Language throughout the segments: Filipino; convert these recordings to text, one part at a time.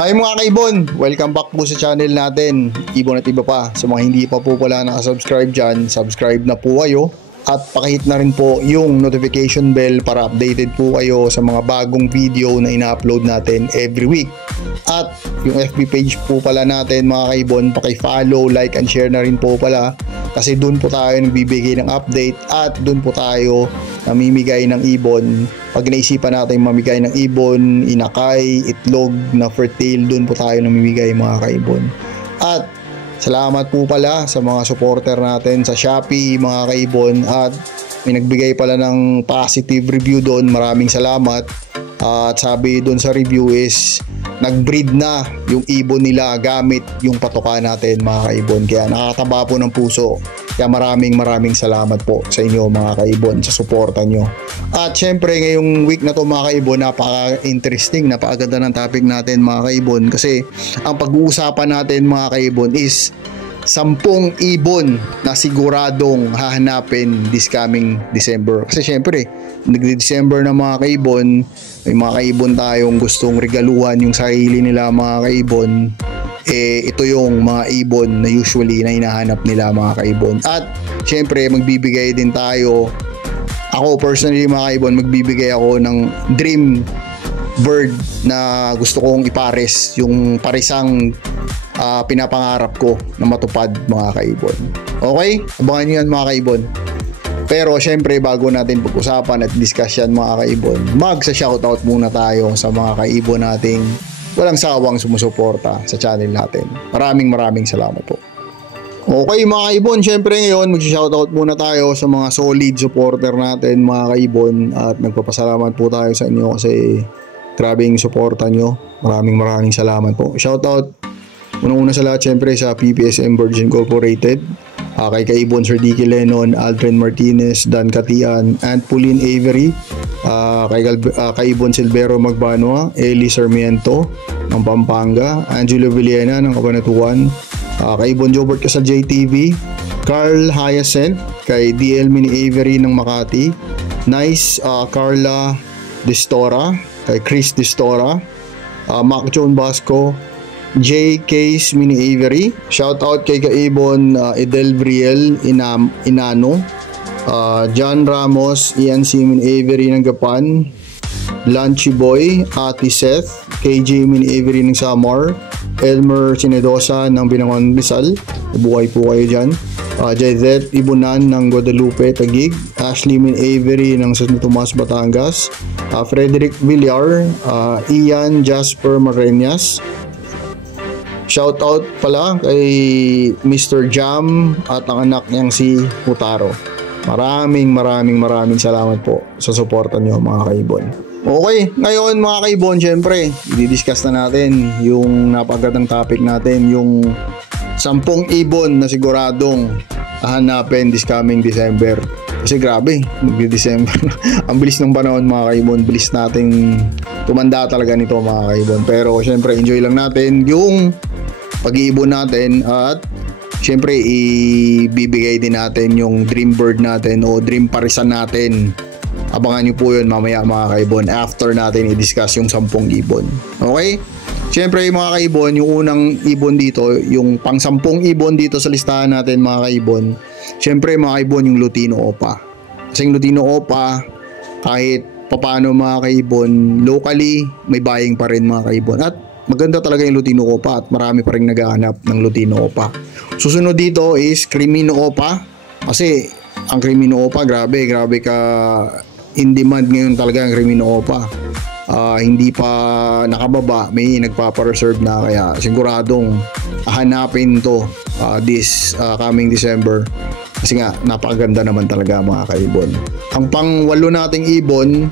Hi mga kaibon! Welcome back po sa channel natin, Ibon at Iba Pa. Sa mga hindi pa po pala nakasubscribe dyan, subscribe na po kayo. At pakihit na rin po yung notification bell para updated po kayo sa mga bagong video na ina-upload natin every week. At yung FB page po pala natin mga kaibon, paki-follow, like and share na rin po pala. Kasi dun po tayo nagbibigay ng update at dun po tayo namimigay ng ibon. Pag naisipan natin mamigay ng ibon, inakay, itlog na fertile, dun po tayo namimigay mga kaibon. At salamat po pala sa mga supporter natin sa Shopee mga kaibon, at may nagbigay pala ng positive review doon. Maraming salamat. At sabi doon sa review is nag-breed na yung ibon nila gamit yung patoka natin mga kaibon. Kaya nakakataba po ng puso. Kaya maraming salamat po sa inyo mga kaibon sa suporta nyo. At syempre ngayong week na to mga kaibon, napaka-interesting, napakaganda ng topic natin mga kaibon. Kasi ang pag-uusapan natin mga kaibon is 10 ibon na siguradong hahanapin this coming December. Kasi syempre, nagde-December na mga kaibon, may mga kaibon tayong gustong regaluhan yung sarili nila mga kaibon. Ito yung mga ibon na usually na hinahanap nila mga kaibon. At syempre, magbibigay din tayo. Ako personally mga kaibon, magbibigay ako ng dream bird na gusto kong ipares, yung parisang pinapangarap ko na matupad mga kaibon. Okay? Abangan nyo yan mga kaibon. Pero syempre bago natin pag-usapan at discuss yan mga kaibon, magsa-shoutout muna tayo sa mga kaibon nating walang sawang sumusuporta sa channel natin. Maraming salamat po. Okay mga kaibon, syempre ngayon mag-shoutout muna tayo sa mga solid supporter natin mga kaibon, at nagpapasalamat po tayo sa inyo kasi grabing suporta nyo. Maraming salamat po. Shoutout unang-una sa lahat syempre sa PPSM Birds Incorporated, kay Kaibon Sir Dicky Lennon, Aldrin Martinez, Dan Katian, and Pauline Avery, kay Kaibon Silvero Magbanwa, Eli Sarmiento ng Pampanga, Angelo Villena ng Cabanatuan, Kaibon Jobert Casal JTV, Carl Hyacinth, kay DL Mini Avery ng Makati, Nice, Carla Distora, kay Chris Distora, Mac John Basco, J. Case Mini Avery. Shout out kay Kaibon Edel Briel Inano, John Ramos, Ian C. Mini Avery ng Gapan, Lunchy Boy, Ate Seth, KJ Mini Avery ng Samar, Elmer Sinedosa ng Binangon Rizal, buhay po kayo dyan, Jayzet Ibunan ng Guadalupe Taguig, Ashley Mini Avery ng San Tomas Batangas, Frederick Villar, Ian Jasper Mareñas. Shout out pala kay Mr. Jam at ang anak niyang si Putaro. Maraming salamat po sa suporta niyo mga kaibon. Okay, ngayon mga kaibon, syempre i-discuss na natin yung napakagandang topic natin, yung 10 ibon na siguradong hahanapin this coming December. Kasi grabe, mag-December ang bilis ng panahon mga kaibon, bilis nating tumanda talaga nito mga kaibon. Pero syempre enjoy lang natin yung pag-iibon natin, at syempre ibibigay din natin yung dream bird natin o dream parisan natin. Abangan nyo po yun mamaya mga kaibon, after natin i-discuss yung 10 ibon. Okay? Syempre mga kaibon, yung unang ibon dito, yung pang 10 ibon dito sa listahan natin mga kaibon, syempre mga kaibon, yung Lutino Opa. Kasi yung Lutino Opa, kahit papano mga kaibon, locally may buying pa rin mga kaibon. At maganda talaga yung Lutino Opa at marami pa rin naghahanap ng Lutino Opa. Susunod dito is Crimino Opa. Kasi ang Crimino Opa, grabe ka in demand ngayon talaga ang Crimino Opa. Hindi pa nakababa, may nagpapa-reserve na, kaya siguradong hanapin to this coming December. Kasi nga napakaganda naman talaga mga kaibon. Ang pang-8 nating ibon,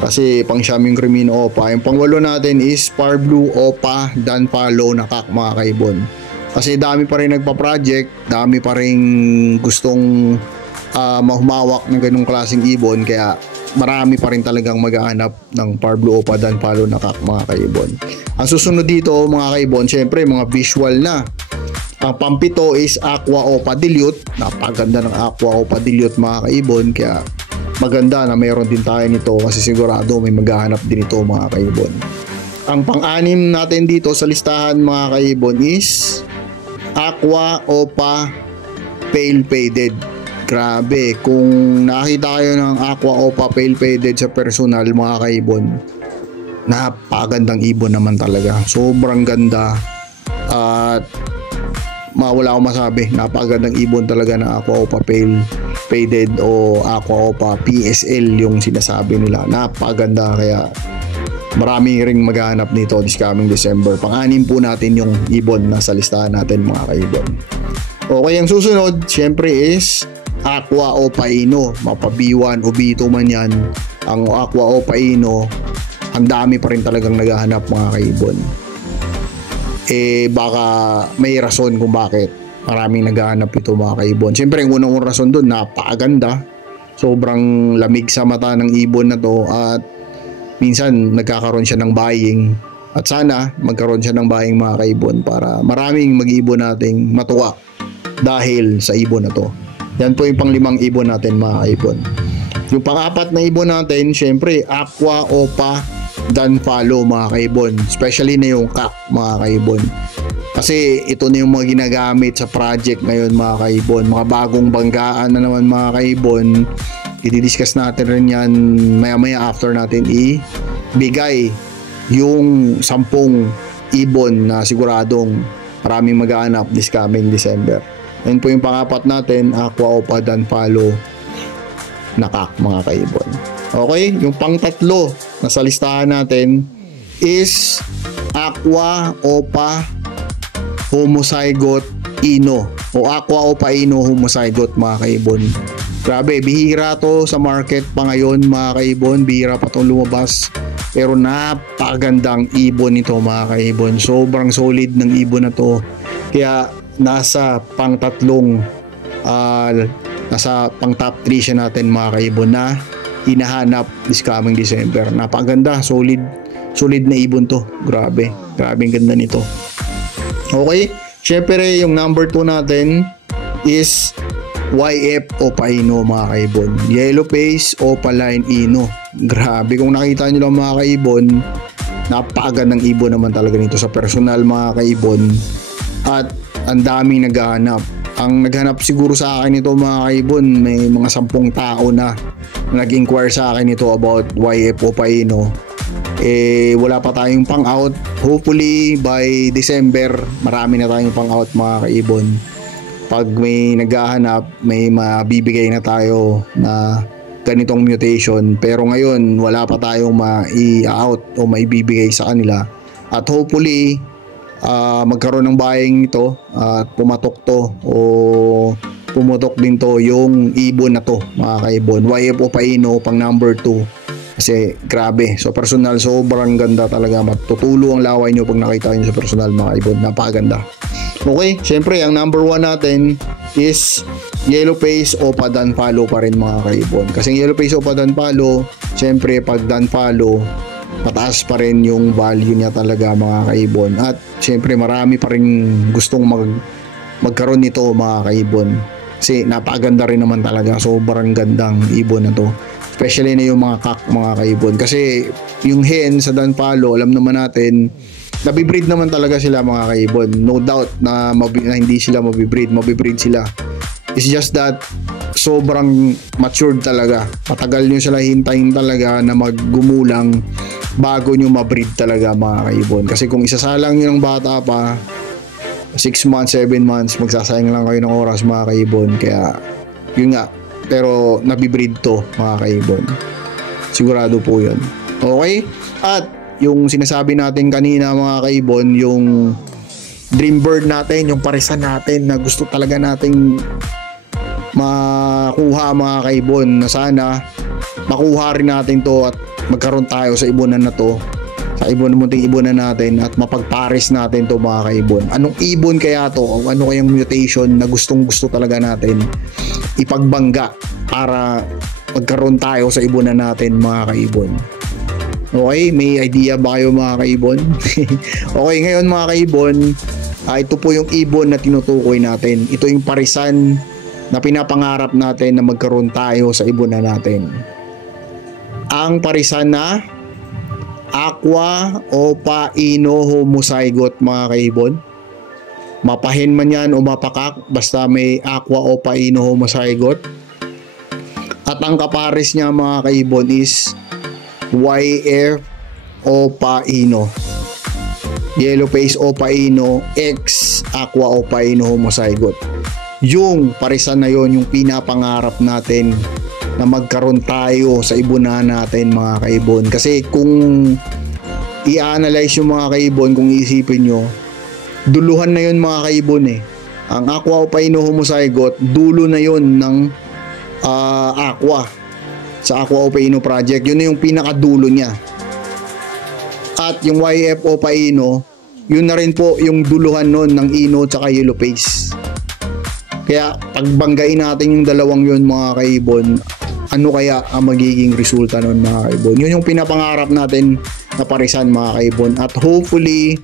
kasi pang siyam yung Crimino Opa, yung pang-8 natin is Par Blue Opa Dan Palo na kak mga kaibon. Kasi dami pa rin nagpa-project, dami pa rin gustong mahumawak ng ganung klaseng ibon, kaya marami pa rin talagang maghahanap ng Par Blue Opa Dan Palo na kak mga kaibon. Ang susunod dito mga kaibon, syempre mga visual na. Ang pang-7 is Aqua Opa Dilute. Napaganda ng Aqua Opa Dilute mga kaibon, kaya maganda na mayroon din tayo nito kasi sigurado may maghahanap din ito mga kaibon. ang pang-anim natin dito sa listahan mga kaibon is Aqua Opa Pale Faded. Grabe, kung nakita kayo ng Aqua Opa Pale Faded sa personal mga kaibon, napakagandang ibon naman talaga. Sobrang ganda at wala akong masabi, napakagandang ibon talaga na Aqua Opa Pale Faded o Aqua Opa PSL yung sinasabi nila. Napakaganda, kaya marami ring maghahanap nito this coming December. Pang-anim po natin yung ibon na sa listahan natin mga kaibon. Okay, ang susunod syempre is Aqua Opa Ino. Mapa B1 o B2 man yan, ang Aqua Opa Ino, ang dami pa rin talagang naghahanap mga kaibon. Baka may rason kung bakit maraming naghahanap ito mga kaibon. Siyempre ang unang rason doon, napakaganda, sobrang lamig sa mata ng ibon na to, at minsan nagkakaroon siya ng buying, at sana magkaroon siya ng buying mga kaibon para maraming mag-ibon nating matuwa dahil sa ibon na to. Yan po yung pang-limang ibon natin mga kaibon. Yung pang-apat na ibon natin, syempre Aqua Opa Dunfalo mga kaibon, especially na yung cock mga kaibon, kasi ito na yung mga ginagamit sa project ngayon mga kaibon. Mga bagong banggaan na naman mga kaibon, i-discuss natin rin yan maya-maya after natin ibigay yung 10 ibon na siguradong maraming mag-aanap this coming December. Yan po yung pang-apat natin, Aqua Opa Dunfalo na cock mga kaibon. Okay, yung pang-tatlo na sa listahan natin is Aqua Opa Homozygote Ino o Aqua Opa Ino Homozygote mga kaibon. Grabe, bihira to sa market pa ngayon mga kaibon, bihira pa itong lumabas, pero napakagandang ibon ito mga kaibon. Sobrang solid ng ibon na to, kaya nasa pang-tatlong nasa pang-top 3 siya natin mga kaibon na hinahanap this coming December. Napakaganda, solid na ibon to. Grabe ang ganda nito. Okay, syempre yung number 2 natin is YF Opa Ino mga kaibon. Yellow Face Opaline Ino. Grabe, kung nakita nyo lang mga kaibon, napakagandang ibon naman talaga nito sa personal mga kaibon, at ang daming naghahanap. Ang naghanap siguro sa akin ito mga kaibon, may mga 10 tao na nag-inquire sa akin ito about YF Opa Ino. Wala pa tayong pang out. Hopefully by December marami na tayong pang out mga kaibon. Pag may naghahanap, may mabibigay na tayo na ganitong mutation, pero ngayon wala pa tayong mai-out o maibibigay sa kanila, at hopefully magkaroon ng buying ito at pumatok to o pumutok din to yung ibon na to mga kaibon. YF Opa Ino pang number 2, kasi grabe, so personal sobrang ganda talaga. Matutulo ang laway nyo pag nakita nyo sa personal mga kaibon, napakaganda. Okay, syempre ang number 1 natin is Yellow Face Opa Dunfalo pa rin mga kaibon. Kasi Yellow Face Opa Dunfalo, syempre pag Dunfalo, mataas pa rin yung value niya talaga mga kaibon, at syempre marami pa rin gustong magkaroon nito mga kaibon, kasi napakaganda rin naman talaga. Sobrang gandang ibon na to, especially na yung mga cock mga kaibon, kasi yung hen sa Dunfalo, alam naman natin, nabibreed naman talaga sila mga kaibon. No doubt na hindi sila mabibreed sila. It's just that sobrang matured talaga. Matagal nyo sila hintayin talaga na maggumulang bago nyo mabreed talaga mga kaibon. Kasi kung isasalang nyo ng bata pa 6 months, 7 months, magsasayang lang kayo ng oras mga kaibon. Kaya yun nga, pero nabibreed to mga kaibon, sigurado po yun. Okay, at yung sinasabi natin kanina mga kaibon, yung dream bird natin, yung parisan natin na gusto talaga nating makuha mga kaibon, na sana makuha rin natin to at magkaroon tayo sa ibonan na to, sa munting ibonan natin, at mapagpares natin to mga kaibon. Anong ibon kaya to? Ano kayang mutation na gustong gusto talaga natin ipagbangga para magkaroon tayo sa ibonan natin mga kaibon? Okay, may idea ba kayo mga kaibon? Okay, ngayon mga kaibon, ito po yung ibon na tinutukoy natin. Ito yung parisan na pinapangarap natin na magkaroon tayo sa ibonan natin. Ang parisan na Aqua Opa Ino Homozygote mga kaibon. Mapahin man yan o mapakak, basta may Aqua Opa Ino Homozygote. At ang kapares niya mga kaibon is YF Opa Ino. Yellow Face Opa Ino X Aqua Opa Ino Homozygote. Yung parisan na yon yung pinapangarap natin na magkaroon tayo sa ibunan natin mga kaibon. Kasi kung i-analyze yung mga kaibon, kung iisipin nyo, duluhan na yun mga kaibon eh. Ang Aqua Opa Ino Homozygote, dulo na yun ng Aqua sa Aqua Opa Ino project. Yun na yung pinakadulo niya. At yung YF Opa Ino, yun na rin po yung duluhan nun ng Ino tsaka Yellow Face. Kaya pagbanggain natin yung dalawang yun mga kaibon, ano kaya ang magiging resulta nun mga kaibon? Yun yung pinapangarap natin na parisan mga kaibon. At hopefully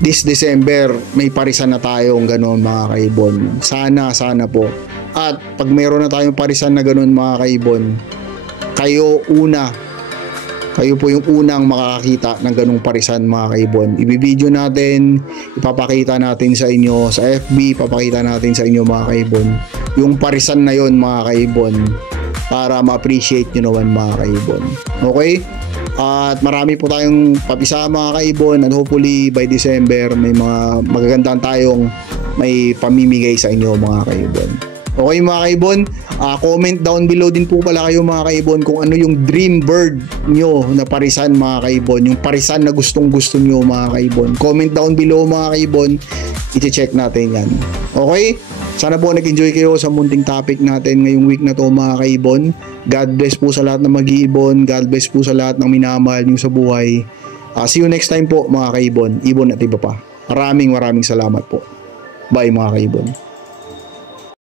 this December may parisan na tayong gano'n mga kaibon. Sana po. At pag mayroon na tayong parisan na gano'n mga kaibon, kayo po yung unang makakakita ng ganung parisan mga kaibon. Ibibideo natin, ipapakita natin sa inyo sa FB, ipapakita natin sa inyo mga kaibon yung parisan na yon mga kaibon, para ma-appreciate nyo naman mga kaibon. Okay? At marami po tayong papisa mga kaibon, at hopefully by December may mga magagandang tayong may pamimigay sa inyo mga kaibon. Okay mga kaibon, comment down below din po pala kayo mga kaibon kung ano yung dream bird nyo na parisan mga kaibon, yung parisan na gustong gusto nyo mga kaibon. Comment down below mga kaibon, i-check natin yan. Okay? Sana po nag-enjoy kayo sa munting topic natin ngayong week na to mga kaibon. God bless po sa lahat ng mag-iibon. God bless po sa lahat ng minamahal nyo sa buhay. See you next time po mga kaibon. Ibon at iba pa. Maraming salamat po. Bye mga kaibon.